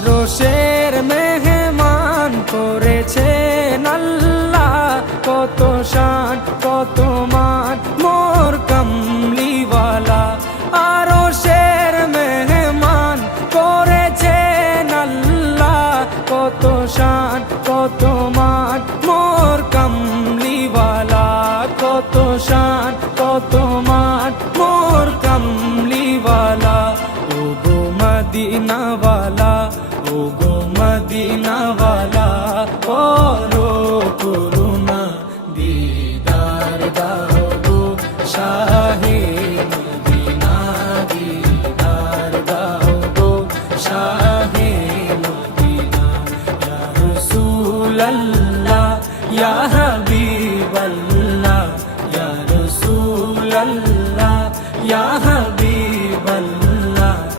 আরশের মেহমান করেছেন আল্লাহ, কত শান কত মান মোর কামলিওয়ালা। আরশের মেহমান করেছেন আল্লাহ, কত শান কত মান মোর কামলিওয়ালা, কত শান কত মান মোর কামলিওয়ালা। ও গো মদিনাওয়ালা